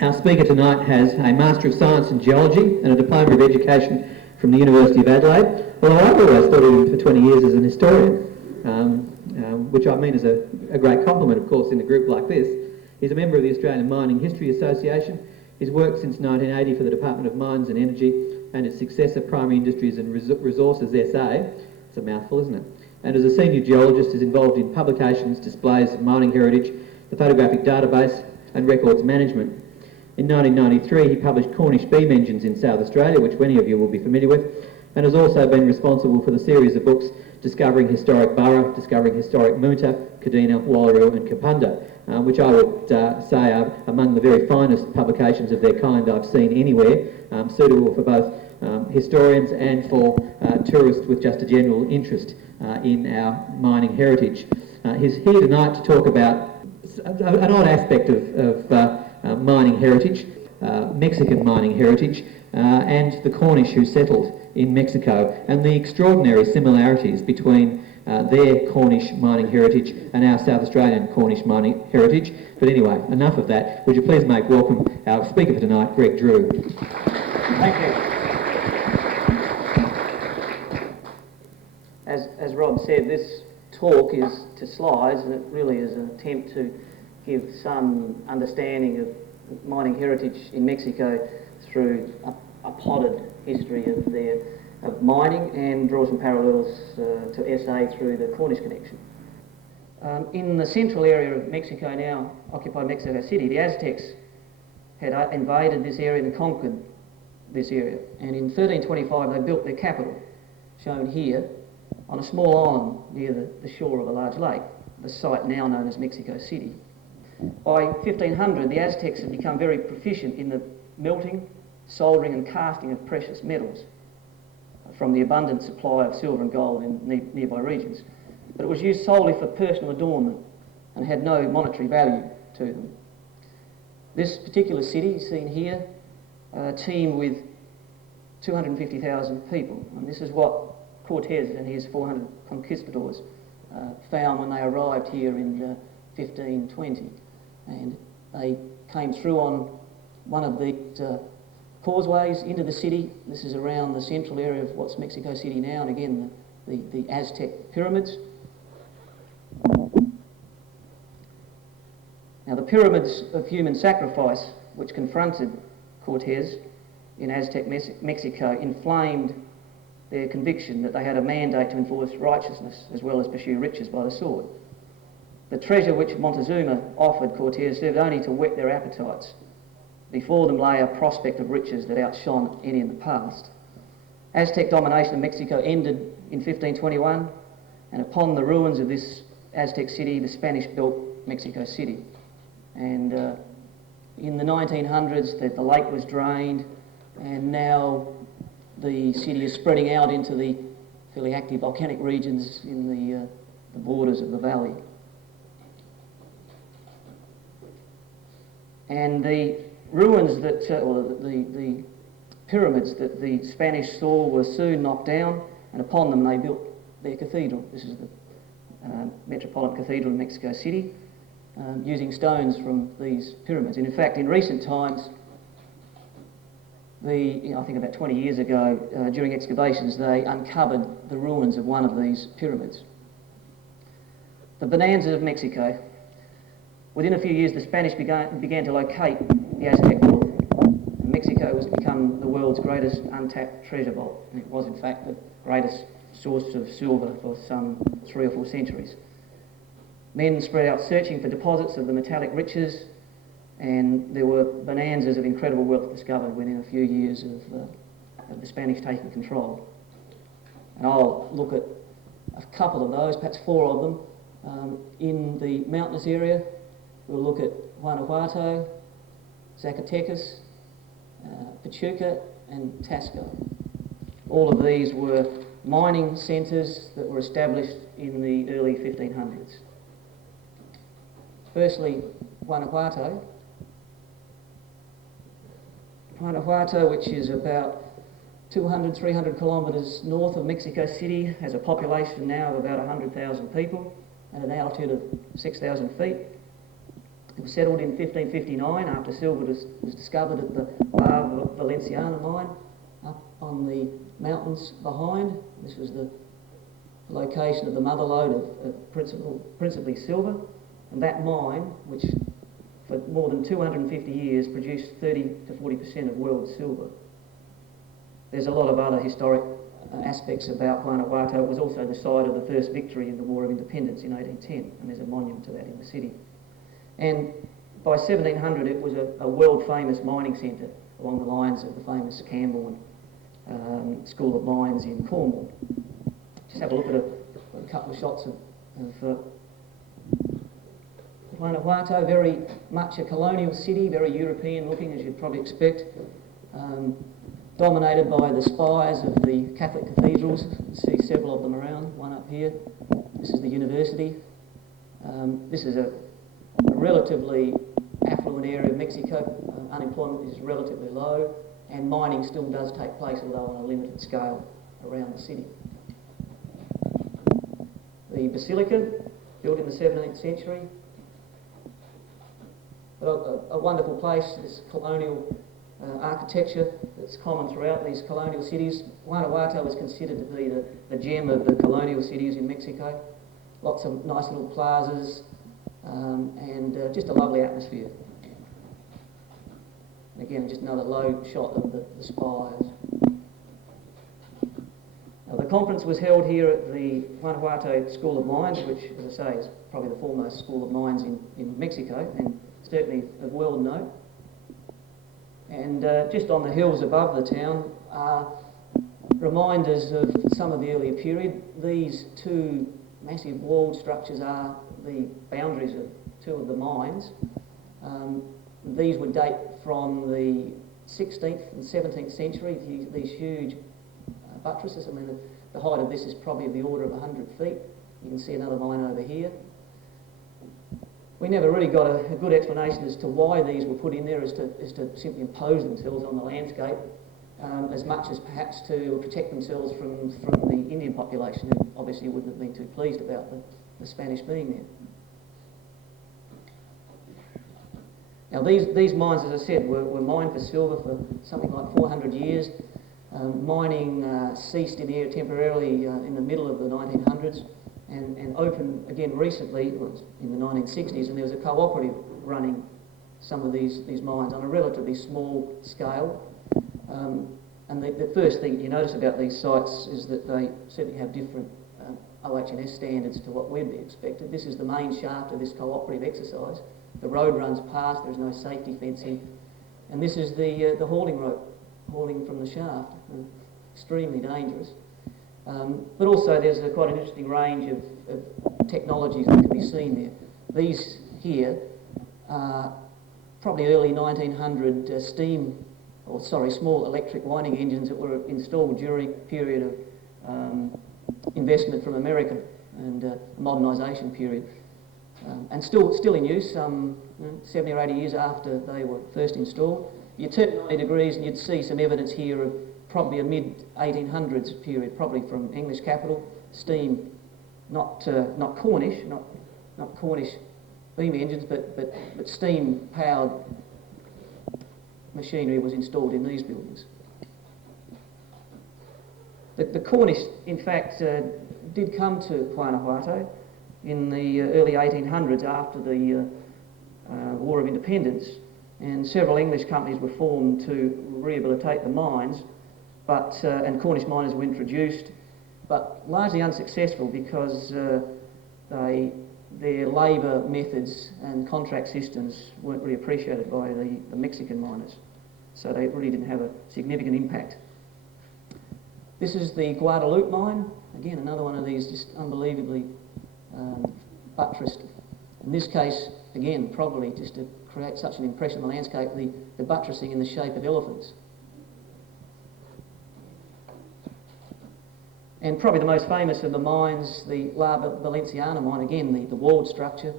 Our speaker tonight has a Master of Science in Geology and a Diploma of Education from the University of Adelaide, although I've always thought of him for 20 years as an historian, which I mean is a great compliment, of course, in a group like this. He's a member of the Australian Mining History Association. He's worked since 1980 for the Department of Mines and Energy and its successor, Primary Industries and Resources SA. It's a mouthful, isn't it? And as a senior geologist is involved in publications, displays of mining heritage, the photographic database and records management. In 1993 he published Cornish beam engines in South Australia, which many of you will be familiar with, and has also been responsible for the series of books Discovering Historic Burra, Discovering Historic Moonta, Kadina, Wallaroo and Kapunda, which I would say are among the very finest publications of their kind I've seen anywhere, suitable for both historians and for tourists with just a general interest in our mining heritage. He's here tonight to talk about an odd aspect of mining heritage, Mexican mining heritage, and the Cornish who settled in Mexico, and the extraordinary similarities between their Cornish mining heritage and our South Australian Cornish mining heritage. But anyway, enough of that. Would you please make welcome our speaker for tonight, Greg Drew. Thank you. As Rob said, this talk is to slides, and it really is an attempt to give some understanding of mining heritage in Mexico through a potted history of mining, and draw some parallels to SA through the Cornish connection. In the central area of Mexico, now occupied Mexico City, the Aztecs had invaded this area and conquered this area, and in 1325 they built their capital, shown here, on a small island near the shore of a large lake, the site now known as Mexico City. By 1500 the Aztecs had become very proficient in the melting, soldering and casting of precious metals from the abundant supply of silver and gold in nearby regions. But it was used solely for personal adornment and had no monetary value to them. This particular city, seen here, teemed with 250,000 people, and this is what Cortes and his 400 conquistadors found when they arrived here in 1520. And they came through on one of the causeways into the city. This is around the central area of what's Mexico City now, and again the Aztec pyramids. Now the pyramids of human sacrifice which confronted Cortes in Aztec Mexico inflamed their conviction that they had a mandate to enforce righteousness as well as pursue riches by the sword. The treasure which Montezuma offered Cortes served only to whet their appetites. Before them lay a prospect of riches that outshone any in the past. Aztec domination of Mexico ended in 1521, and upon the ruins of this Aztec city, the Spanish built Mexico City. And in the 1900s, the lake was drained, and now the city is spreading out into the fairly active volcanic regions in the borders of the valley. And the ruins that, or the pyramids that the Spanish saw were soon knocked down, and upon them they built their cathedral. This is the Metropolitan Cathedral in Mexico City, using stones from these pyramids. And in fact, in recent times, I think about 20 years ago, during excavations, they uncovered the ruins of one of these pyramids. The bonanza of Mexico. Within a few years, the Spanish began to locate the Aztec wealth, and Mexico was to become the world's greatest untapped treasure vault. And it was, in fact, the greatest source of silver for some 3 or 4 centuries. Men spread out searching for deposits of the metallic riches, and there were bonanzas of incredible wealth discovered within a few years of the Spanish taking control. And I'll look at a couple of those, perhaps 4 of them. In the mountainous area, we'll look at Guanajuato, Zacatecas, Pachuca and Tasco. All of these were mining centres that were established in the early 1500s. Firstly, Guanajuato. Guanajuato, which is about 200, 300 kilometres north of Mexico City, has a population now of about 100,000 people at an altitude of 6,000 feet. It was settled in 1559 after silver was discovered at the La Valenciana mine up on the mountains behind. This was the location of the mother lode of principally silver, and that mine, which for more than 250 years produced 30 to 40% of world silver. There's a lot of other historic aspects about Guanajuato. It was also the site of the first victory in the War of Independence in 1810, and there's a monument to that in the city. And by 1700 it was a world famous mining centre along the lines of the famous Campbell School of Mines in Cornwall. Just have a look at a couple of shots of Guanajuato, very much a colonial city, very European looking as you'd probably expect, dominated by the spires of the Catholic cathedrals. You see several of them around, one up here. This is the university. This is a relatively affluent area of Mexico. Unemployment is relatively low, and mining still does take place, although on a limited scale around the city. The basilica, built in the 17th century. A wonderful place, this colonial architecture that's common throughout these colonial cities. Guanajuato is considered to be the gem of the colonial cities in Mexico. Lots of nice little plazas and just a lovely atmosphere. And again, just another low shot of the spires. Now, the conference was held here at the Guanajuato School of Mines, which, as I say, is probably the foremost school of mines in Mexico, and certainly of world note. And just on the hills above the town are reminders of some of the earlier period. These two massive walled structures are the boundaries of two of the mines. These would date from the 16th and 17th century, these huge buttresses. I mean, the height of this is probably of the order of 100 feet. You can see another mine over here. We never really got a good explanation as to why these were put in there, as to simply impose themselves on the landscape, as much as perhaps to protect themselves from the Indian population, who obviously wouldn't have been too pleased about the Spanish being there. Now these mines, as I said, were mined for silver for something like 400 years. Mining ceased in here temporarily in the middle of the 1900s. And opened again recently, in the 1960s, and there was a cooperative running some of these mines on a relatively small scale. And the first thing you notice about these sites is that they certainly have different OH&S standards to what we'd be expected. This is the main shaft of this cooperative exercise. The road runs past, there's no safety fencing, and this is the hauling rope, hauling from the shaft. Extremely dangerous. But also there's quite an interesting range of technologies that can be seen there. These here are probably early 1900 small electric winding engines that were installed during a period of investment from America and modernisation period. And still in use, 70 or 80 years after they were first installed. You turn 90 degrees and you'd see some evidence here of probably a mid-1800s period, probably from English capital, steam, not Cornish, not Cornish beam engines, but steam-powered machinery was installed in these buildings. The Cornish, in fact, did come to Guanajuato in the early 1800s after the War of Independence, and several English companies were formed to rehabilitate the mines. And Cornish miners were introduced, but largely unsuccessful because their labour methods and contract systems weren't really appreciated by the Mexican miners. So they really didn't have a significant impact. This is the Guadalupe mine. Again, another one of these just unbelievably buttressed. In this case, again, probably just to create such an impression on the landscape, the buttressing in the shape of elephants. And probably the most famous of the mines, the La Valenciana mine, again, the walled structure.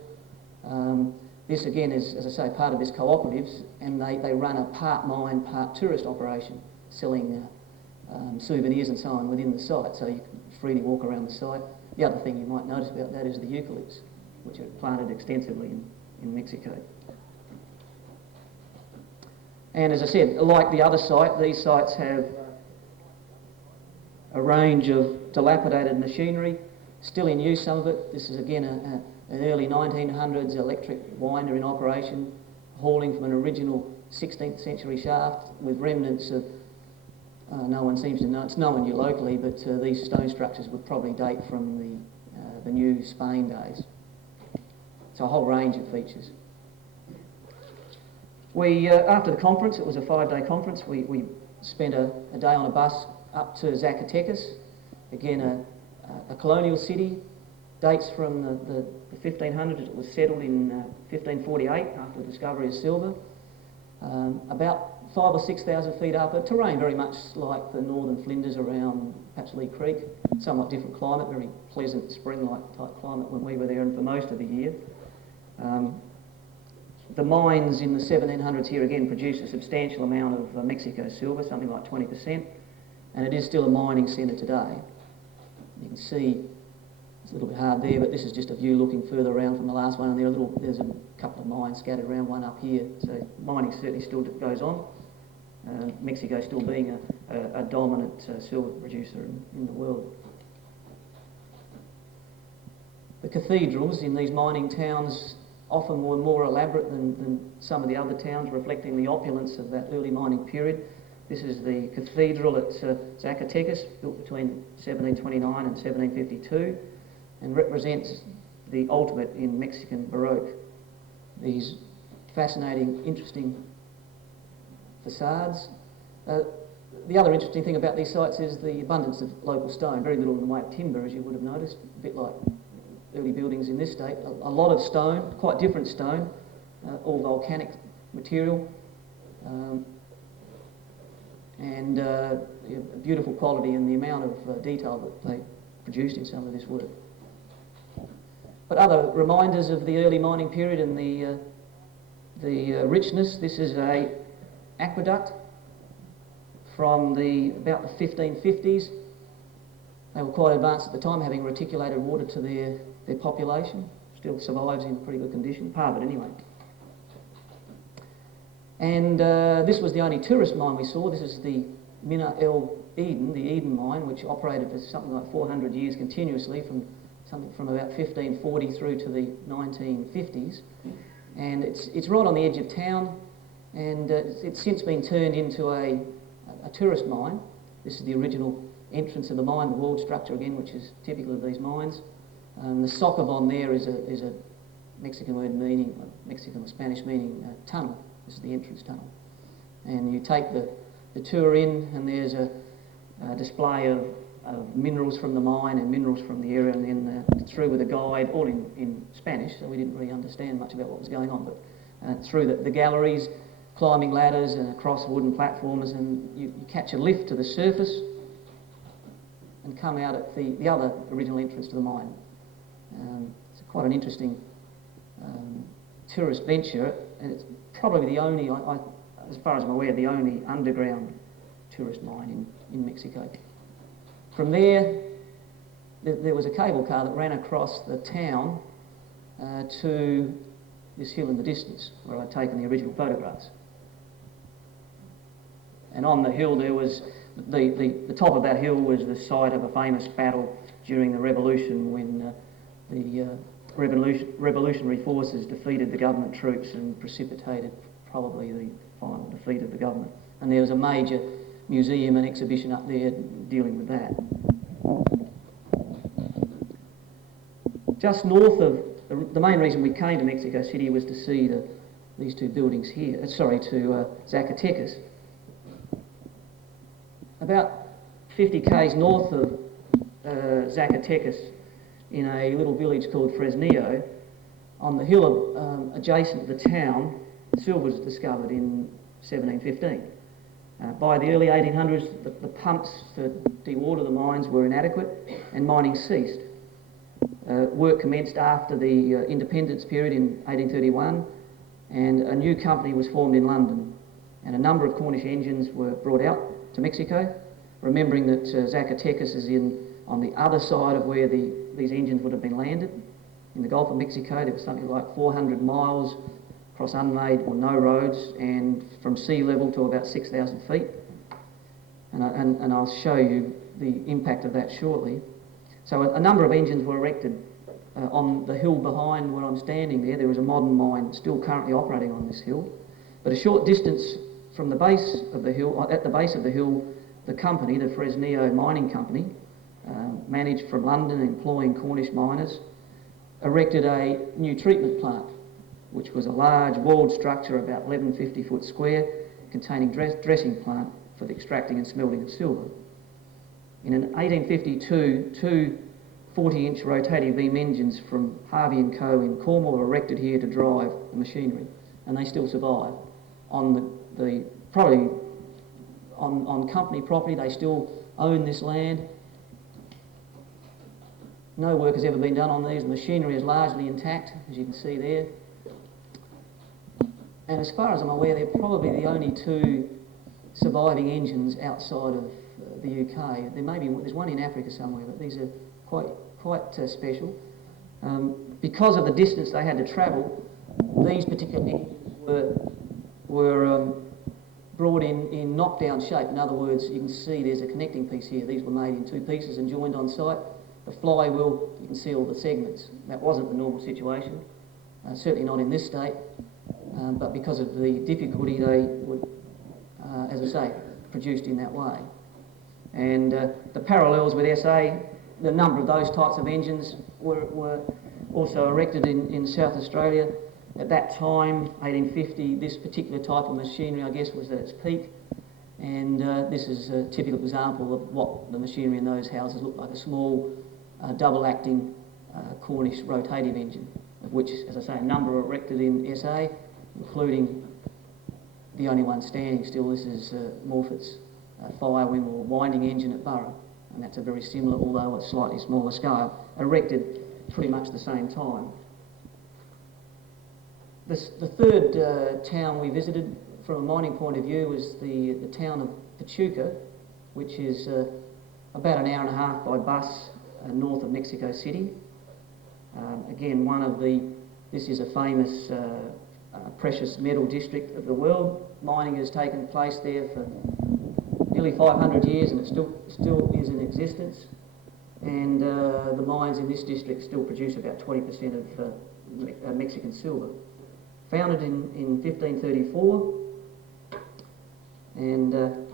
This again is, as I say, part of this cooperatives, and they run a part mine, part tourist operation, selling souvenirs and so on within the site, so you can freely walk around the site. The other thing you might notice about that is the eucalypts, which are planted extensively in Mexico. And as I said, like the other site, these sites have a range of dilapidated machinery, still in use, some of it. This is again an early 1900s electric winder in operation, hauling from an original 16th century shaft with remnants of, no one seems to know, it's no one knew locally, but these stone structures would probably date from the New Spain days. So a whole range of features. We, after the conference, it was a 5-day conference, we spent a day on a bus up to Zacatecas, again a colonial city, dates from the 1500s. It was settled in 1548 after the discovery of silver. About 5,000 or 6,000 feet up, a terrain very much like the northern Flinders around Patchley Creek, somewhat different climate, very pleasant spring-like type climate when we were there and for most of the year. The mines in the 1700s here again produced a substantial amount of Mexico silver, something like 20%, and it is still a mining centre today. You can see it's a little bit hard there, but this is just a view looking further around from the last one, and there's a couple of mines scattered around, one up here, so mining certainly still goes on. Mexico still being a dominant silver producer in the world. The cathedrals in these mining towns often were more elaborate than some of the other towns, reflecting the opulence of that early mining period. This is the cathedral at Zacatecas, built between 1729 and 1752, and represents the ultimate in Mexican Baroque. These fascinating, interesting facades. The other interesting thing about these sites is the abundance of local stone, very little in the way of timber, as you would have noticed, a bit like early buildings in this state. A lot of stone, quite different stone, all volcanic material, and beautiful quality and the amount of detail that they produced in some of this work. But other reminders of the early mining period and the richness. This is a aqueduct from about the 1550s. They were quite advanced at the time, having reticulated water to their population. Still survives in pretty good condition, part of it anyway. And this was the only tourist mine we saw. This is the Mina el Eden, the Eden mine, which operated for something like 400 years continuously, from about 1540 through to the 1950s. And it's right on the edge of town, and it's since been turned into a tourist mine. This is the original entrance of the mine, the walled structure again, which is typical of these mines. The socavon there is a Mexican word meaning, Mexican or Spanish meaning tunnel. This is the entrance tunnel. And you take the tour in, and there's a display of minerals from the mine and minerals from the area, and then through with a guide, all in Spanish, so we didn't really understand much about what was going on, but through the galleries, climbing ladders and across wooden platforms, and you catch a lift to the surface and come out at the other original entrance to the mine. It's quite an interesting tourist venture, and it's probably the only, as far as I'm aware, the only underground tourist mine in Mexico. From there was a cable car that ran across the town to this hill in the distance, where I'd taken the original photographs. And on the hill there was, the top of that hill was the site of a famous battle during the Revolution, when the revolutionary forces defeated the government troops and precipitated probably the final defeat of the government. And there was a major museum and exhibition up there dealing with that. Just north of, the main reason we came to Mexico City was to see these two buildings here, to Zacatecas. About 50 k's north of Zacatecas, in a little village called Fresnillo, on the hill adjacent to the town, silver was discovered in 1715. By the early 1800s, the pumps to dewater the mines were inadequate and mining ceased. Work commenced after the independence period in 1831, and a new company was formed in London, and a number of Cornish engines were brought out to Mexico, remembering that Zacatecas is on the other side of where these engines would have been landed. In the Gulf of Mexico, there was something like 400 miles across unmade or no roads, and from sea level to about 6,000 feet. And I'll show you the impact of that shortly. So a number of engines were erected on the hill behind where I'm standing there. There was a modern mine still currently operating on this hill. But a short distance from the base of the hill, at the base of the hill, the company, the Fresnillo Mining Company, managed from London, employing Cornish miners, erected a new treatment plant, which was a large walled structure about 1150 foot square, containing dressing plant for the extracting and smelting of silver. In 1852, two 40-inch rotating beam engines from Harvey & Co in Cornwall were erected here to drive the machinery, and they still survive. On probably on company property, they still own this land. No work has ever been done on these. The machinery is largely intact, as you can see there. And as far as I'm aware, they're probably the only two surviving engines outside of the UK. There's one in Africa somewhere, but these are quite special. Because of the distance they had to travel, these particular engines were brought in knockdown shape. In other words, you can see there's a connecting piece here. These were made in two pieces and joined on site. The flywheel, you can see all the segments. That wasn't the normal situation, certainly not in this state, but because of the difficulty, they were, as I say, produced in that way. And the parallels with SA, the number of those types of engines were also erected in South Australia. At that time, 1850, this particular type of machinery, I guess, was at its peak. And this is a typical example of what the machinery in those houses looked like, a small double-acting Cornish rotative engine, of which, as I say, a number are erected in SA, including the only one standing still. This is Morfett's fire-wing or winding engine at Burra, and that's a very similar, although a slightly smaller scale, erected pretty much the same time. The third town we visited from a mining point of view was the town of Pachuca, which is about an hour and a half by bus north of Mexico City. Again, this is a famous precious metal district of the world. Mining has taken place there for nearly 500 years, and it still is in existence. And the mines in this district still produce about 20% of Mexican silver. Founded in 1534, and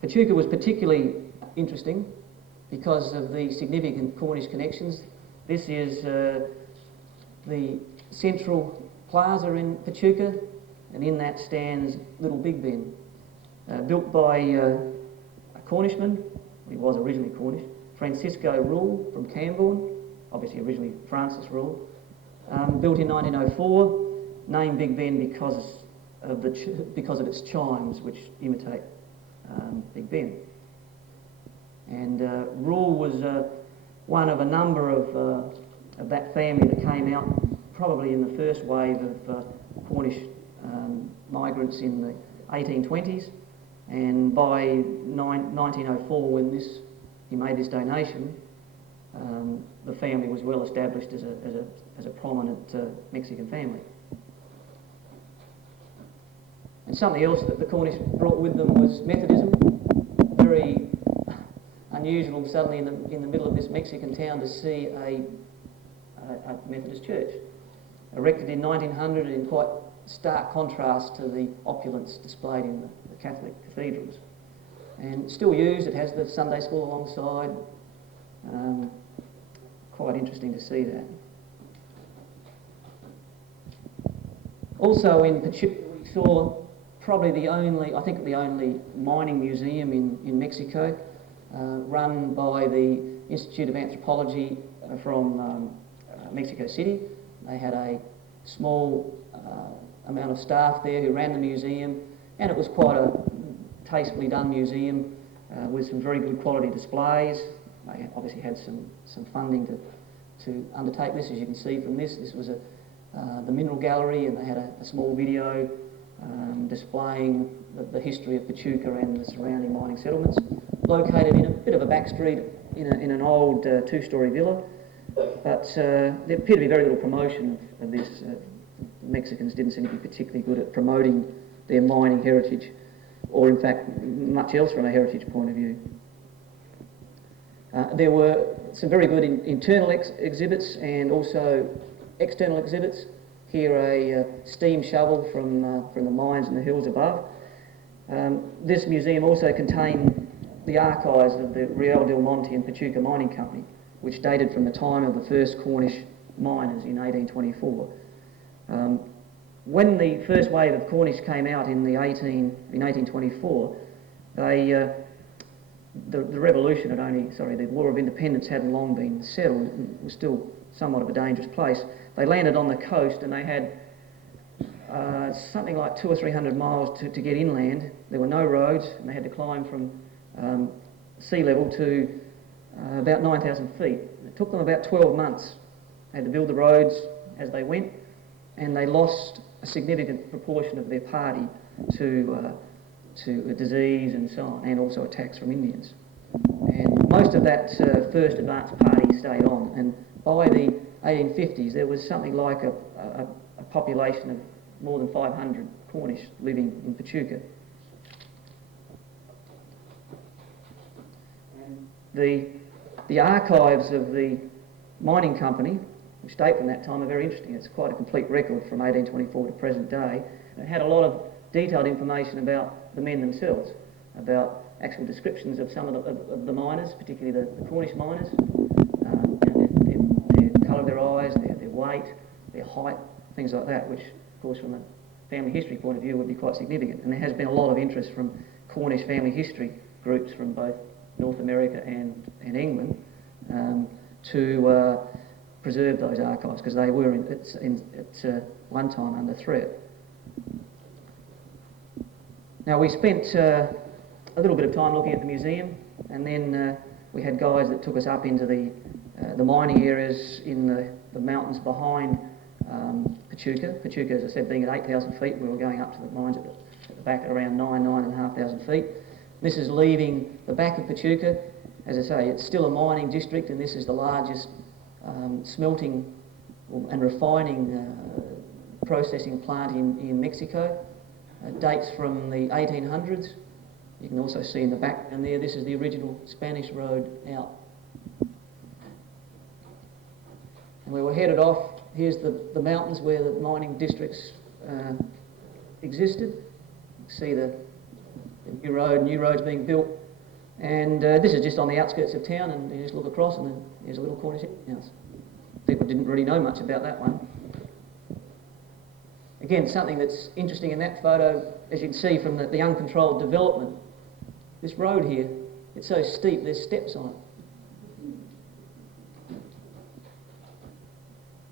Pachuca was particularly interesting because of the significant Cornish connections. This is the central plaza in Pachuca, and in that stands Little Big Ben, built by a Cornishman. He was originally Cornish, Francisco Rule from Camborne, obviously originally Francis Rule. Built in 1904, named Big Ben because of its chimes, which imitate Big Ben. And Rule was one of a number of that family that came out probably in the first wave of Cornish migrants in the 1820s. And by 1904, when he made this donation, the family was well established as a prominent Mexican family. And something else that the Cornish brought with them was Methodism. Very unusual suddenly in the middle of this Mexican town to see a Methodist church, erected in 1900 in quite stark contrast to the opulence displayed in the Catholic cathedrals. And still used. It has the Sunday school alongside. Quite interesting to see that. Also in Pachuca, we saw probably the only mining museum in Mexico, run by the Institute of Anthropology from Mexico City. They had a small amount of staff there who ran the museum, and it was quite a tastefully done museum with some very good quality displays. They obviously had some funding to undertake this. As you can see from this was the mineral gallery, and they had a small video displaying the history of Pachuca and the surrounding mining settlements, located in a bit of a back street in an old two-storey villa. But there appeared to be very little promotion of this. Mexicans didn't seem to be particularly good at promoting their mining heritage, or in fact much else from a heritage point of view. There were some very good internal exhibits and also external exhibits. Here a steam shovel from the mines in the hills above. This museum also contained the archives of the Real del Monte and Pachuca Mining Company, which dated from the time of the first Cornish miners in 1824. When the first wave of Cornish came out in 1824, the revolution had only, the War of Independence hadn't long been settled. It was still somewhat of a dangerous place. They landed on the coast and they had something like 200 or 300 miles to get inland. There were no roads and they had to climb from sea level to about 9,000 feet. It took them about 12 months. They had to build the roads as they went, and they lost a significant proportion of their party to disease and so on, and also attacks from Indians. And most of that first advance party stayed on, and by the 1850s there was something like a population of more than 500 Cornish living in Pachuca. The archives of the mining company, which date from that time, are very interesting. It's quite a complete record from 1824 to present day. It had a lot of detailed information about the men themselves, about actual descriptions of some of the miners, particularly the Cornish miners, the colour of their eyes, their weight, their height, things like that, which, of course, from a family history point of view would be quite significant. And there has been a lot of interest from Cornish family history groups from both North America and England to preserve those archives, because they were at one time under threat. Now, we spent a little bit of time looking at the museum, and then we had guides that took us up into the mining areas in the mountains behind Pachuca. Pachuca, as I said, being at 8,000 feet, we were going up to the mines at the back at around 9,500 feet. This is leaving the back of Pachuca. As I say, it's still a mining district, and this is the largest smelting and refining processing plant in Mexico. It dates from the 1800s. You can also see in the background there, this is the original Spanish road out. And we were headed off. Here's the mountains where the mining districts existed. You can see the new roads being built. And this is just on the outskirts of town, and you just look across and then there's a little Cornish house. People didn't really know much about that one. Again, something that's interesting in that photo, as you can see from the uncontrolled development, this road here, it's so steep, there's steps on it.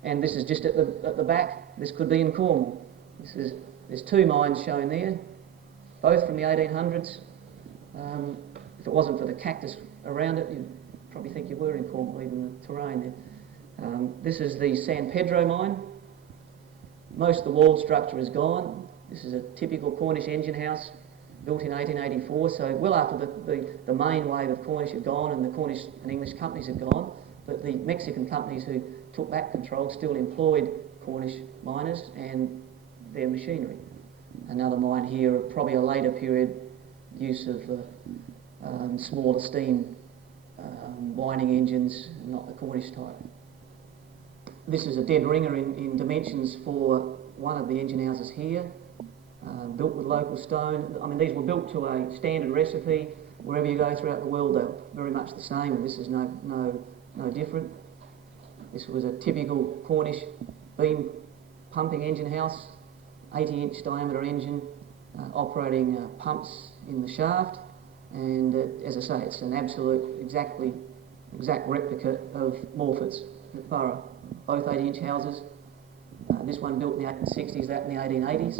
And this is just at the back. This could be in Cornwall. There's two mines shown there, both from the 1800s. If it wasn't for the cactus around it, you'd probably think you were in Cornwall, even the terrain there. This is the San Pedro mine. Most of the walled structure is gone. This is a typical Cornish engine house built in 1884, so well after the main wave of Cornish had gone and the Cornish and English companies had gone, but the Mexican companies who took back control still employed Cornish miners and their machinery. Another mine here, probably a later period use of smaller steam winding engines, not the Cornish type. This is a dead ringer in dimensions for one of the engine houses here, built with local stone. I mean, these were built to a standard recipe. Wherever you go throughout the world, they're very much the same, and this is no different. This was a typical Cornish beam pumping engine house, 80-inch diameter engine, operating pumps in the shaft, and as I say, it's an exact replica of Morford's at Burra. Both 80-inch houses. This one built in the 1860s, that in the 1880s.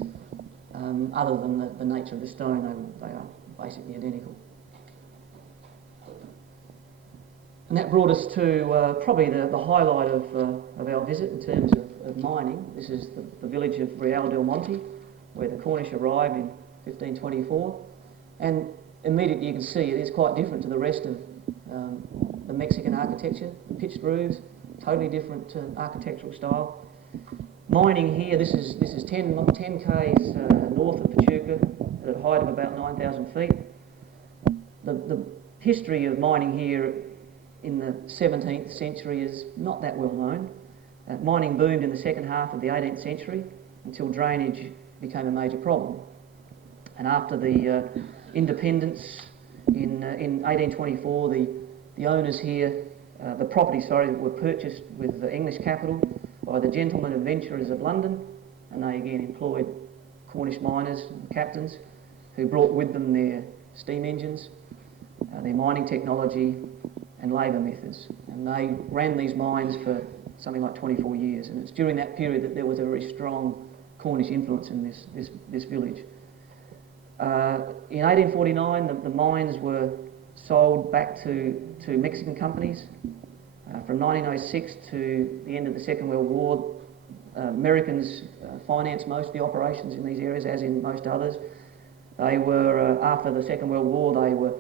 Other than the nature of the stone, they are basically identical. And that brought us to probably the highlight of our visit in terms of mining. This is the village of Real del Monte, where the Cornish arrived in 1524. And immediately you can see it is quite different to the rest of the Mexican architecture. Pitched roofs, totally different architectural style. Mining here, this is 10 k's north of Pachuca at a height of about 9,000 feet. The history of mining here in the 17th century is not that well known. Mining boomed in the second half of the 18th century until drainage became a major problem. And after the independence in 1824, the owners here, the properties, were purchased with the English capital by the gentlemen adventurers of London, and they again employed Cornish miners and captains who brought with them their steam engines, their mining technology and labour methods. And they ran these mines for something like 24 years, and it's during that period that there was a very strong Cornish influence in this village. In 1849, the mines were sold back to Mexican companies. From 1906 to the end of the Second World War, Americans financed most of the operations in these areas, as in most others. They were, after the Second World War, they were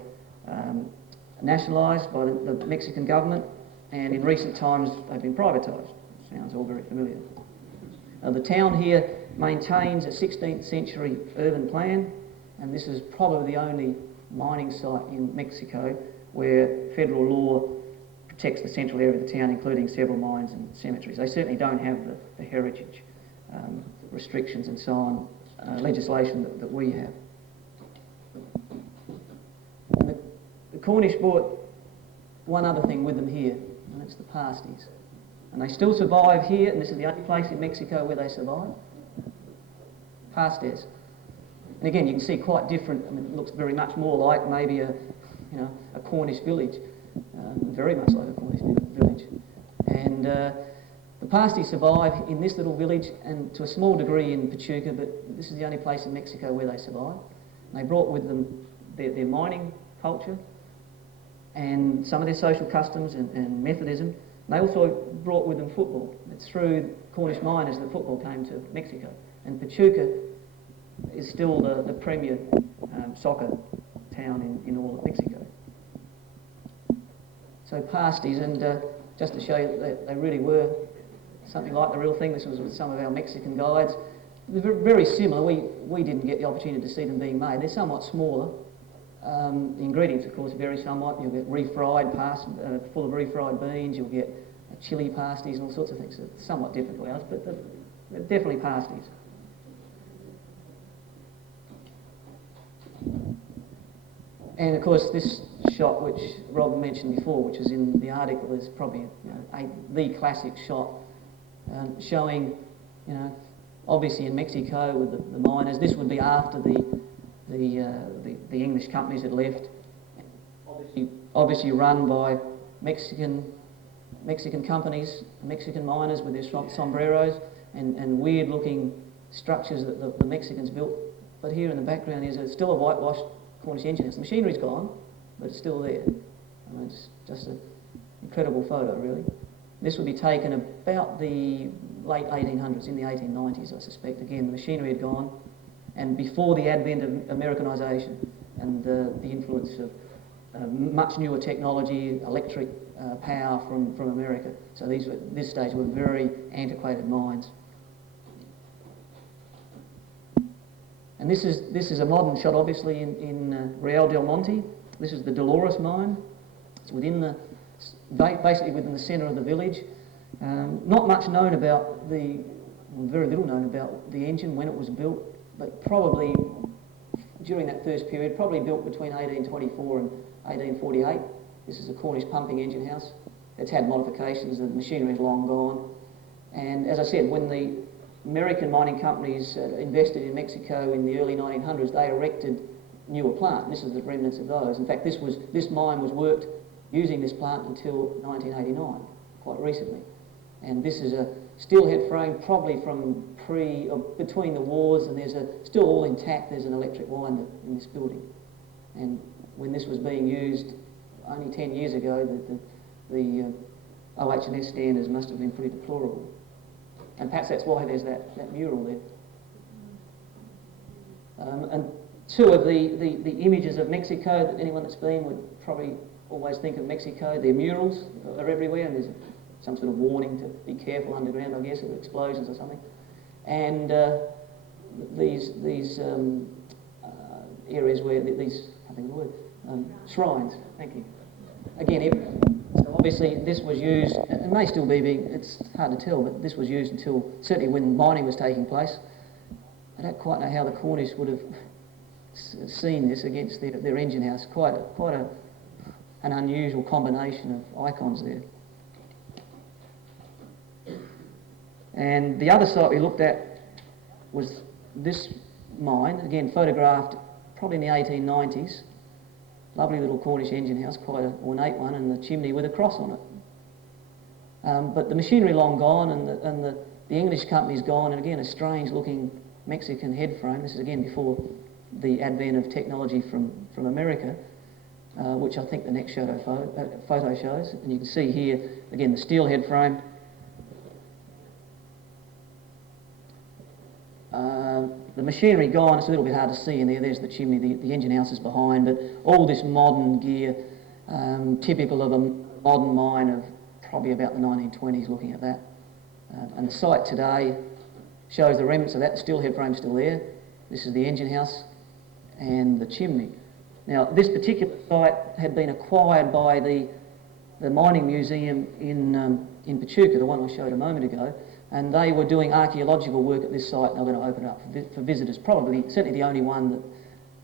nationalised by the Mexican government, and in recent times they've been privatised. Sounds all very familiar. The town here maintains a 16th century urban plan, and this is probably the only mining site in Mexico where federal law protects the central area of the town, including several mines and cemeteries. They certainly don't have the heritage restrictions and so on, legislation that we have. And the Cornish brought one other thing with them here, and it's the pasties. And they still survive here, and this is the only place in Mexico where they survive. Pasties. And again, you can see quite different. I mean, it looks very much more like maybe a Cornish village, very much like a Cornish village. And the pasties survive in this little village, and to a small degree in Pachuca, but this is the only place in Mexico where they survive. And they brought with them their mining culture and some of their social customs and Methodism. And they also brought with them football. It's through Cornish miners that football came to Mexico. And Pachuca is still the premier soccer town in all of Mexico. So pasties, and just to show you that they really were something like the real thing. This was with some of our Mexican guides. They're very similar. We didn't get the opportunity to see them being made. They're somewhat smaller. The ingredients, of course, vary somewhat. You'll get refried full of refried beans. You'll get chili pasties and all sorts of things. It's somewhat different to ours, but they're definitely pasties. And of course, this shot, which Rob mentioned before, which is in the article, is probably the classic shot, showing, obviously in Mexico with the miners. This would be after the English companies had left. Obviously run by Mexican companies, Mexican miners with their sombreros and weird-looking structures that the Mexicans built. But here in the background is still a whitewashed Cornish engine house. The machinery's gone, but it's still there. I mean, it's just an incredible photo, really. This would be taken about the late 1800s, in the 1890s, I suspect. Again, the machinery had gone, and before the advent of Americanisation and the influence of much newer technology, electric power from America. So these, at this stage, were very antiquated mines. And this is a modern shot, obviously, in Real del Monte. This is the Dolores mine. It's basically within the centre of the village. Not much known about very little known about the engine, when it was built, but probably during that first period, probably built between 1824 and 1848. This is a Cornish pumping engine house. It's had modifications, the machinery is long gone. And as I said, when the American mining companies invested in Mexico in the early 1900s, they erected newer plant. This is the remnants of those. In fact, this mine was worked using this plant until 1989, quite recently. And this is a steel head frame, probably from between the wars, and there's still all intact. There's an electric winder in this building. And when this was being used only 10 years ago, the OH&S standards must have been pretty deplorable. And perhaps that's why there's that mural there. And two of the images of Mexico that anyone that's been would probably always think of Mexico. Their murals are everywhere, and there's some sort of warning to be careful underground, I guess, of explosions or something. And these areas where these, I think the word, shrines, thank you. Again, so obviously this was used, it may still be being, it's hard to tell, but this was used until, certainly when mining was taking place. I don't quite know how the Cornish would have seen this against their engine house. Quite an unusual combination of icons there. And the other site we looked at was this mine, again photographed probably in the 1890s. Lovely little Cornish engine house, quite an ornate one, and the chimney with a cross on it. But the machinery long gone, and the English company's gone, and again a strange looking Mexican head frame. This is again before the advent of technology from America, which I think the next photo shows. And you can see here again the steel head frame. The machinery gone, it's a little bit hard to see in there. There's the chimney, the engine house is behind, but all this modern gear, typical of a modern mine of probably about the 1920s, looking at that. And the site today shows the remnants of that. The steel head frame's still there. This is the engine house and the chimney. Now, this particular site had been acquired by the mining museum in Pachuca, the one I showed a moment ago, and they were doing archaeological work at this site, and they were going to open it up for visitors. Probably, certainly the only one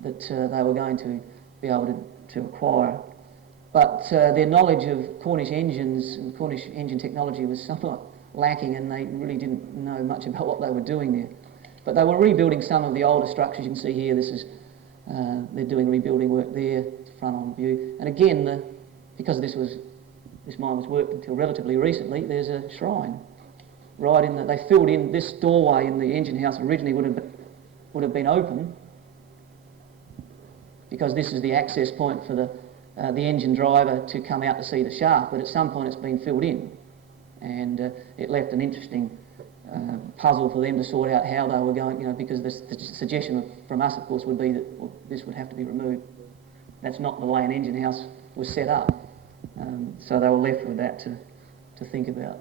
that they were going to be able to acquire. But their knowledge of Cornish engines and Cornish engine technology was somewhat lacking, and they really didn't know much about what they were doing there. But they were rebuilding some of the older structures. You can see here, this is they're doing rebuilding work there, front on view. And again, because this mine was worked until relatively recently, there's a shrine right in they filled in this doorway in the engine house. Originally would have been open, because this is the access point for the engine driver to come out to see the shaft, but at some point it's been filled in, and it left an interesting puzzle for them to sort out how they were going, because the suggestion from us, of course, would be that this would have to be removed. That's not the way an engine house was set up, so they were left with that to think about.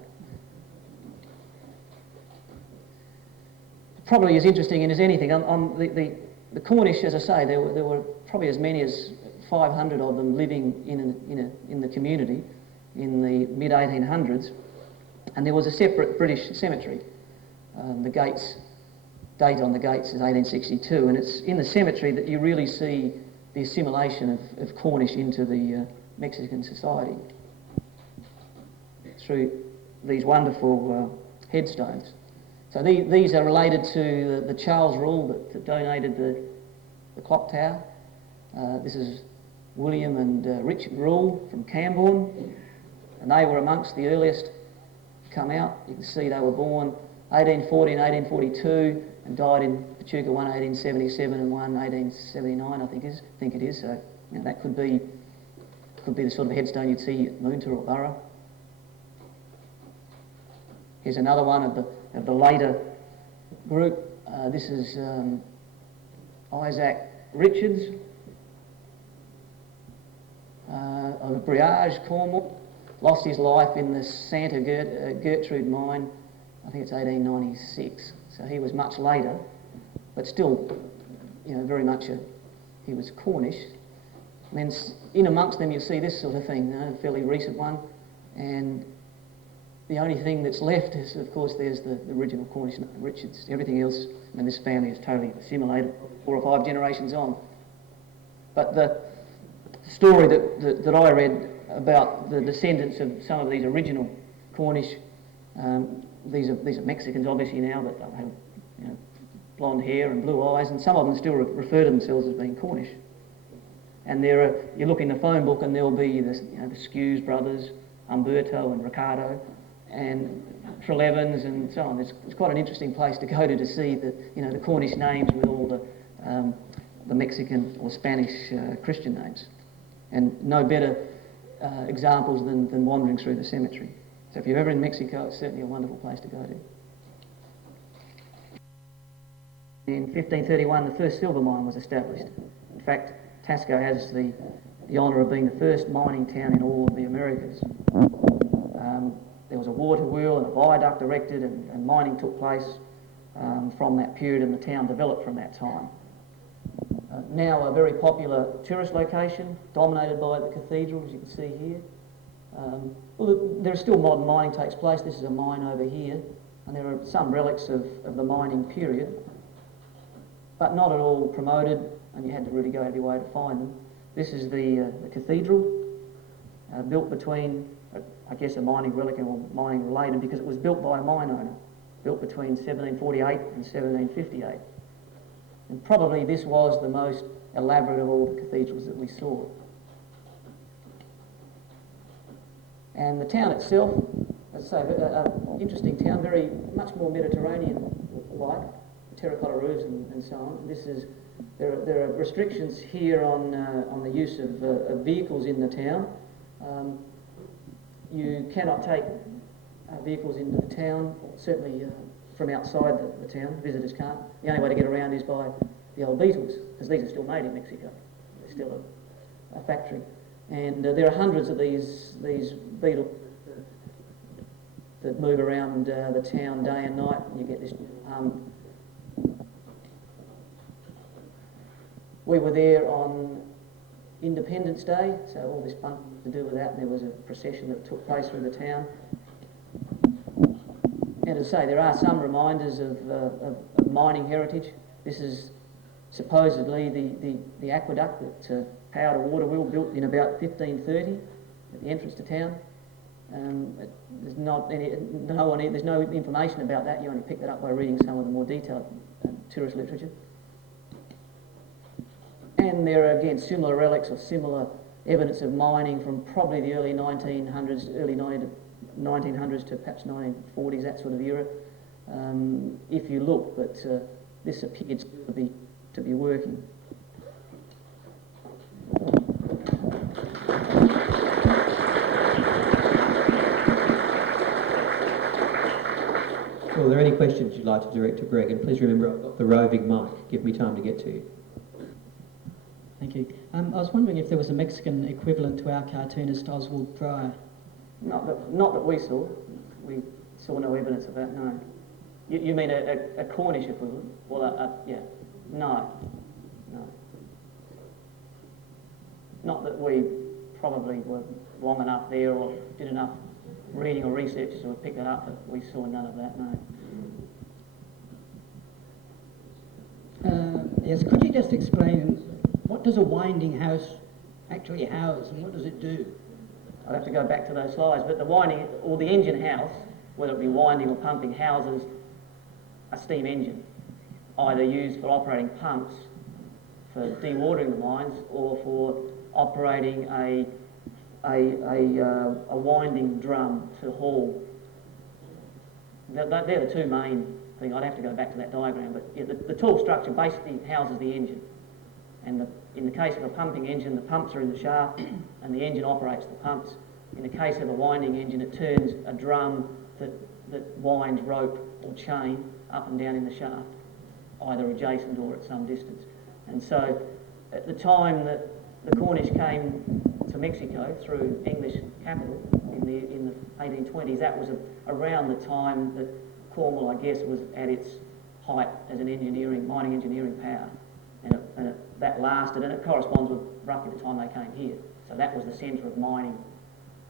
Probably as interesting as anything, on the Cornish, as I say, there were probably as many as 500 of them living in the community in the mid-1800s, and there was a separate British cemetery. The date on the gates is 1862, and it's in the cemetery that you really see the assimilation of Cornish into the Mexican society through these wonderful headstones. So these are related to the Charles Rule that donated the clock tower. This is William and Richard Rule from Camborne, and they were amongst the earliest to come out. You can see they were born 1840 and 1842 and died in Pachuca, one 1877 and one 1879, I think it is. So that could be the sort of headstone you'd see at Moonta or Burra. Here's another one of the later group. This is Isaac Richards of Briage, Cornwall. Lost his life in the Santa Gertrude mine, I think it's 1896. So he was much later, but still, very much he was Cornish. And then in amongst them you see this sort of thing, a fairly recent one, and the only thing that's left is, of course, there's the original Cornish Richards. Everything else, this family is totally assimilated, 4 or 5 generations on. But the story that I read about the descendants of some of these original Cornish, these are Mexicans obviously now, but they have blonde hair and blue eyes, and some of them still refer to themselves as being Cornish. And you look in the phone book and there'll be the Skews brothers, Umberto and Ricardo, and Trelevans and so on. It's quite an interesting place to go to see the Cornish names with all the Mexican or Spanish Christian names, and no better examples than wandering through the cemetery. So if you're ever in Mexico, it's certainly a wonderful place to go to. In 1531, the first silver mine was established. In fact, Tasco has the honour of being the first mining town in all of the Americas. there was a water wheel and a viaduct erected, and mining took place from that period, and the town developed from that time. Now a very popular tourist location, dominated by the cathedral, as you can see here. Well, there are still modern mining takes place. This is a mine over here, and there are some relics of the mining period, but not at all promoted, and you had to really go out of your way to find them. This is the cathedral, built between, I guess, a mining relic or mining related, because it was built by a mine owner, built between 1748 and 1758. And probably this was the most elaborate of all the cathedrals that we saw. And the town itself, as I say, an interesting town, very much more Mediterranean-like, terracotta roofs and so on. This is there are restrictions here on the use of vehicles in the town. You cannot take vehicles into the town, certainly from outside the town. Visitors can't. The only way to get around is by the old beetles, because these are still made in Mexico. They're still a factory. And there are hundreds of these beetles that move around the town day and night, and you get this. We were there on Independence Day, so all this fun to do with that, and there was a procession that took place through the town. And as I say, there are some reminders of mining heritage. This is supposedly the aqueduct that powered a water wheel, built in about 1530 at the entrance to town. There's no information about that. You only pick that up by reading some of the more detailed tourist literature. And there are again similar relics or similar evidence of mining from probably the early 1900s, early 1900s to perhaps 1940s, that sort of era. If you look, but this appears to be working. Well, are there any questions you'd like to direct to Greg? And please remember, I've got the roving mic. Give me time to get to you. Thank you. I was wondering if there was a Mexican equivalent to our cartoonist Oswald Pryor. Not that we saw. We saw no evidence of that, no. You mean a Cornish equivalent? Well, yeah. No. Not that we probably were long enough there or did enough reading or research to have picked it up, but we saw none of that, no. Yes, could you just explain, what does a winding house actually house and what does it do? I'd have to go back to those slides, but the winding, or the engine house, whether it be winding or pumping, houses a steam engine, either used for operating pumps for dewatering the mines or for operating a winding drum to haul. They're the two main things. I'd have to go back to that diagram, but yeah, the tall structure basically houses the engine. And in the case of a pumping engine, the pumps are in the shaft and the engine operates the pumps. In the case of a winding engine, it turns a drum that winds rope or chain up and down in the shaft, either adjacent or at some distance. And so at the time that the Cornish came to Mexico through English capital in the 1820s, that was around the time that Cornwall, I guess, was at its height as an mining engineering power. And that lasted, and it corresponds with roughly the time they came here. So that was the centre of mining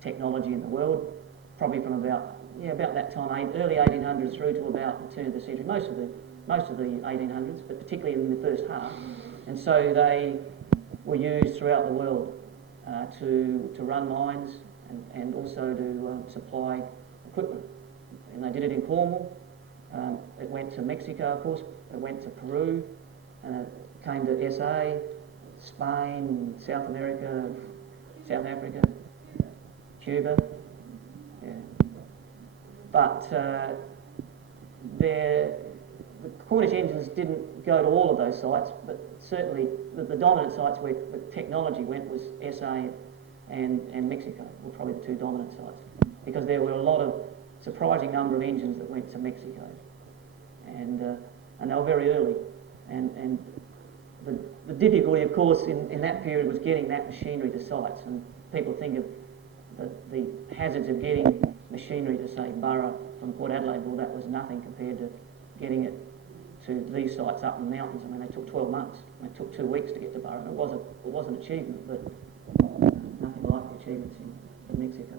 technology in the world, probably from about that time, early 1800s through to about the turn of the century, most of the 1800s, but particularly in the first half. And so they were used throughout the world to run mines and also to supply equipment. And they did it in Cornwall. It went to Mexico, of course. It went to Peru. Came to SA, Spain, South America, South Africa, Cuba. Yeah. But the Cornish engines didn't go to all of those sites, but certainly the dominant sites where the technology went was SA and Mexico, were probably the two dominant sites, because there were a lot of surprising number of engines that went to Mexico, and they were very early, and the difficulty, of course, in that period was getting that machinery to sites, and people think of the hazards of getting machinery to, say, Burra from Port Adelaide, well, that was nothing compared to getting it to these sites up in the mountains. I mean, they took 12 months. It took 2 weeks to get to Burra. And it was an achievement, but nothing like the achievements in Mexico.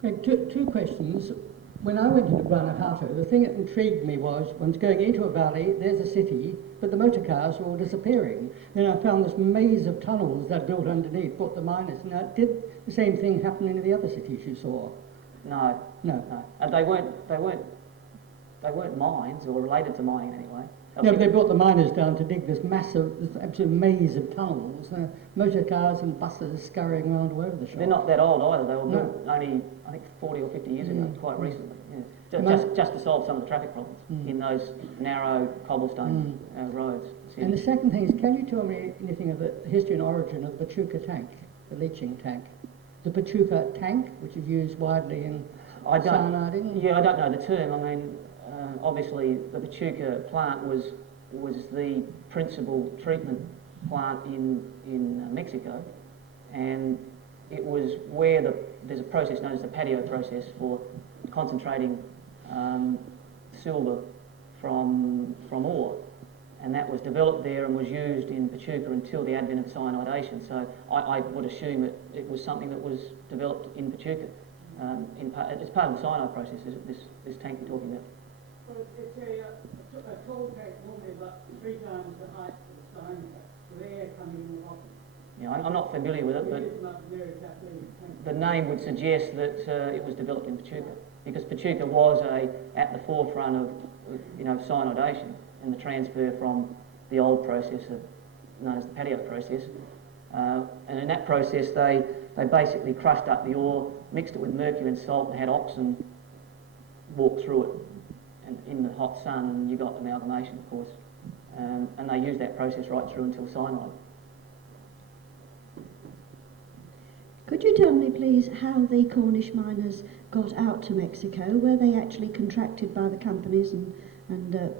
Greg, two questions. When I went into Guanajuato, the thing that intrigued me was, once going into a valley, there's a city, but the motor cars were all disappearing. Then I found this maze of tunnels that built underneath, brought the miners. Now, did the same thing happen in the other cities you saw? No. And they weren't mines, or related to mining anyway. No, but they brought the miners down to dig this absolute maze of tunnels, motor cars and buses scurrying around all over the shop. They're not that old either. They were built only, I think, 40 or 50 years ago, quite recently. Yeah. Just to solve some of the traffic problems in those narrow cobblestone roads. And the second thing is, can you tell me anything of the history and origin of the Pachuca tank, the leaching tank? The Pachuca tank, which is used widely in cyaniding? Yeah, I don't know the term. I mean, obviously the Pachuca plant was the principal treatment plant in Mexico, and it was where there's a process known as the patio process for concentrating silver from ore, and that was developed there and was used in Pachuca until the advent of cyanidation. So I would assume it was something that was developed in Pachuca. It's part of the cyanide process, this tank you're talking about. Well, it's a tall tank, normally about 3 times the height of the stone tank, with air coming in the bottom. Yeah, I'm not familiar with it, but the name would suggest that it was developed in Pachuca, because Pachuca was at the forefront of cyanidation and the transfer from the old process known as the patio process. And in that process, they basically crushed up the ore, mixed it with mercury and salt, and had oxen walk through it. And in the hot sun, you got amalgamation, of course. And they used that process right through until cyanide. Could you tell me, please, how the Cornish miners got out to Mexico? Were they actually contracted by the companies and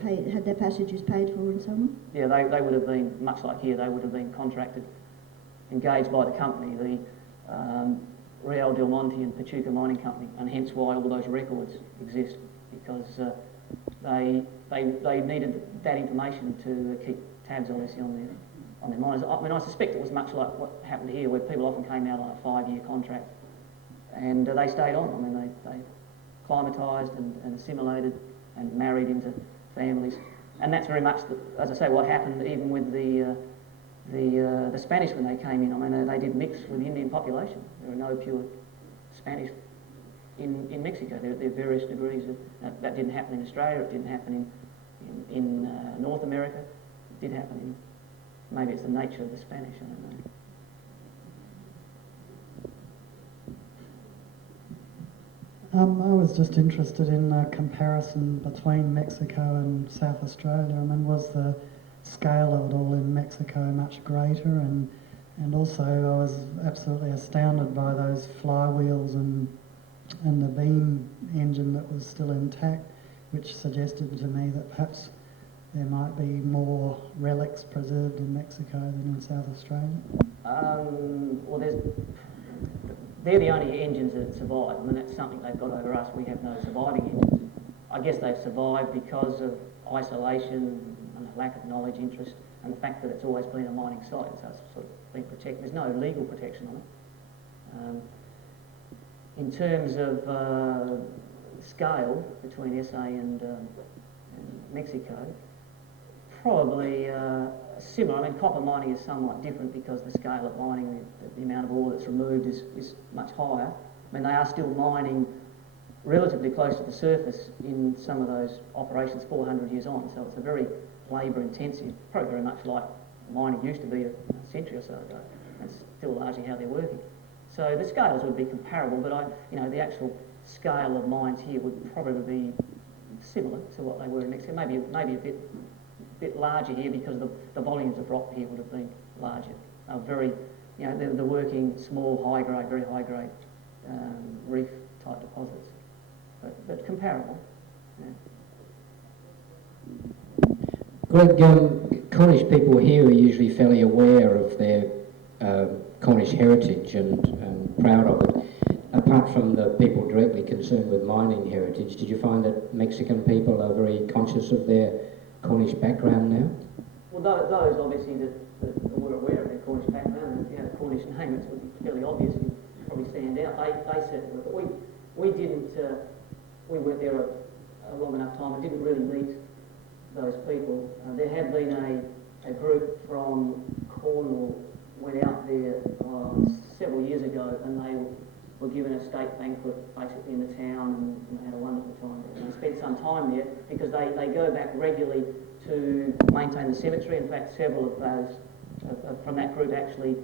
had their passages paid for and so on? Yeah, they would have been, much like here, they would have been contracted, engaged by the company, the Real del Monte and Pachuca Mining Company, and hence why all those records exist, because they needed that information to keep tabs, obviously, on their miners. I mean, I suspect it was much like what happened here, where people often came out on a 5-year contract, and they stayed on. I mean, they climatised and assimilated and married into families, and that's very much, as I say, what happened even with the Spanish when they came in. I mean, they did mix with the Indian population. There are no pure Spanish in Mexico. There are various degrees of that. Didn't happen in Australia. It didn't happen in North America. It did happen in, maybe it's the nature of the Spanish, I don't know. I was just interested in a comparison between Mexico and South Australia. I mean, was the scale of it all in Mexico much greater? And also I was absolutely astounded by those flywheels and the beam engine that was still intact, which suggested to me that perhaps there might be more relics preserved in Mexico than in South Australia. Well, they're the only engines that survive. I mean, that's something they've got over us. We have no surviving engines. I guess they've survived because of isolation and lack of knowledge, interest, and the fact that it's always been a mining site, so it's sort of been protected. There's no legal protection on it. In terms of scale between SA and Mexico, probably similar. I mean, copper mining is somewhat different because the scale of mining, the amount of ore that's removed is much higher. I mean, they are still mining relatively close to the surface in some of those operations 400 years on, so it's a very labour intensive, probably very much like mining used to be a century or so ago. That's still largely how they're working. So the scales would be comparable, but the actual scale of mines here would probably be similar to what they were in Mexico. Maybe a bit larger here because the volumes of rock here would have been larger. Very, they're working small, high grade, very high grade reef type deposits, but comparable. Yeah. Greg, Cornish people here are usually fairly aware of their Cornish heritage and proud of it. apart from the people directly concerned with mining heritage, did you find that Mexican people are very conscious of their Cornish background now? Well, those obviously that were aware of their Cornish background, and the Cornish name, it would be fairly obvious, you'd probably stand out. They certainly were. But we didn't, we weren't there a long enough time and didn't really meet those people. There had been a group from Cornwall went out there several years ago, and they were given a state banquet basically in the town, and they had a wonderful time there. And they spent some time there because they go back regularly to maintain the cemetery. In fact, several of those from that group actually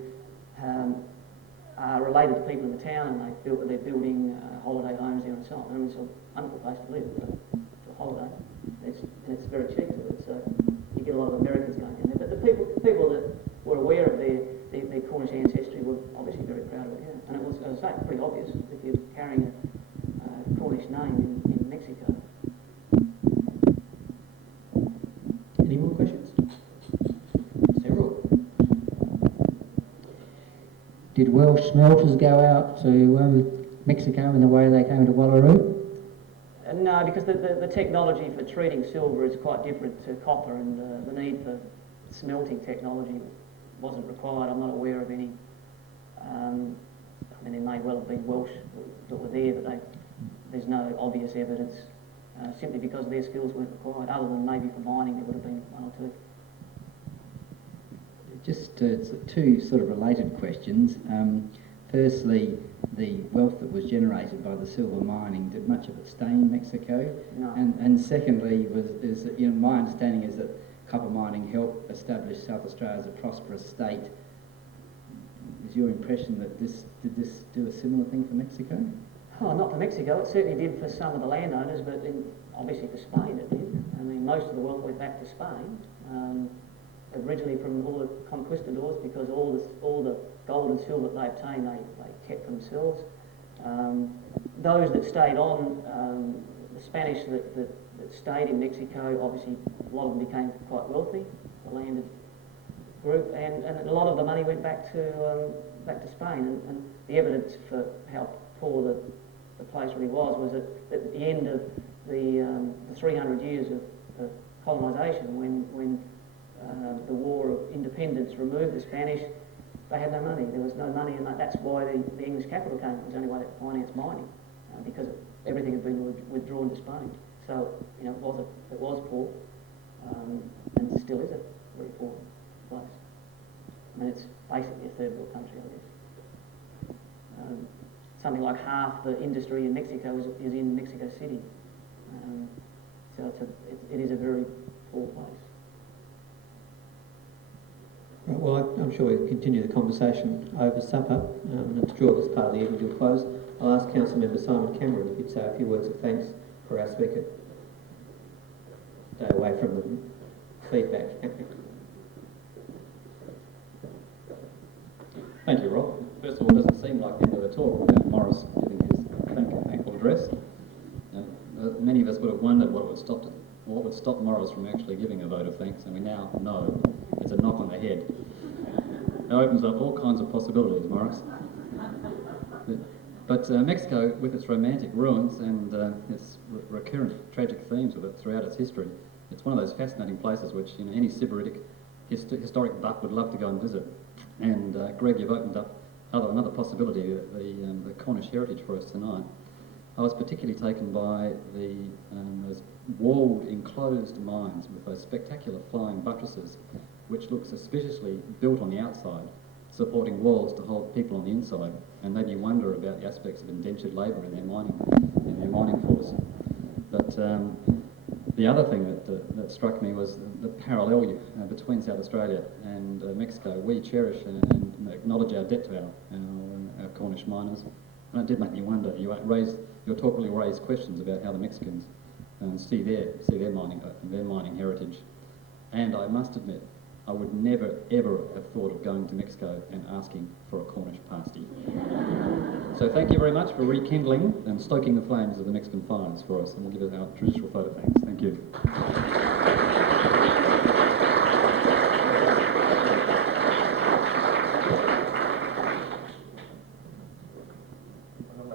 are related to people in the town, and they're building holiday homes there and so on. And it's a wonderful place to live for a holiday. It's very cheap to live, so you get a lot of Americans going down there. But the people that were aware of their Cornish ancestry were obviously very proud of it, yeah. And it was, as I say, pretty obvious if you're carrying a Cornish name in Mexico. Any more questions? Several. Did Welsh smelters go out to Mexico in the way they came to Wallaroo? No, because the technology for treating silver is quite different to copper, and the need for smelting technology wasn't required. I'm not aware of any. I mean, there may well have been Welsh that were there, but there's no obvious evidence, simply because their skills weren't required, other than maybe for mining there would have been one or two. Just two sort of related questions. Firstly, the wealth that was generated by the silver mining, did much of it stay in Mexico? No. And secondly, my understanding is that copper mining helped establish South Australia as a prosperous state. Is your impression that did this do a similar thing for Mexico? Oh, not for Mexico. It certainly did for some of the landowners, but obviously for Spain it did. I mean, most of the wealth went back to Spain, originally from all the conquistadors, because all the gold and silver that they obtained, they kept for themselves. Those that stayed on, the Spanish that stayed in Mexico, obviously a lot of them became quite wealthy, the landed group, and a lot of the money went back to Spain. And the evidence for how poor the place really was at the end of the 300 years of colonisation, when the War of Independence removed the Spanish, they had no money. There was no money, and that's why the English capital came. It was the only way to finance mining, because everything had been withdrawn to Spain. So, you know, it was poor, and still is a very poor place. I mean, it's basically a third world country, I guess. Something like half the industry in Mexico is in Mexico City. So it is a very poor place. Right, well, I'm sure we'll continue the conversation over supper, and to draw this part of the evening to a close, I'll ask Council Member Simon Cameron if he'd say a few words of thanks for our speaker. Stay away from the feedback. Thank you, Rob. First of all, it doesn't seem like the end of the talk without Morris giving his thankful address. Many of us would have wondered what would stop Morris from actually giving a vote of thanks, and we now know it's a knock on the head. It opens up all kinds of possibilities, Morris. But Mexico, with its romantic ruins and its recurrent tragic themes with it throughout its history, it's one of those fascinating places which any Sybaritic historic buff would love to go and visit. And Greg, you've opened up another possibility, the Cornish heritage for us tonight. I was particularly taken by those walled, enclosed mines with those spectacular flying buttresses, which look suspiciously built on the outside, supporting walls to hold people on the inside, and made me wonder about the aspects of indentured labour in their mining force. But the other thing that struck me was the parallel between South Australia and Mexico. We cherish and acknowledge our debt to our Cornish miners, and it did make me wonder. Your talk really raised questions about how the Mexicans see their mining heritage. And I must admit, I would never ever have thought of going to Mexico and asking for a Cornish pasty. So thank you very much for rekindling and stoking the flames of the Mexican fires for us, and we'll give it our traditional vote of thanks. Thank you.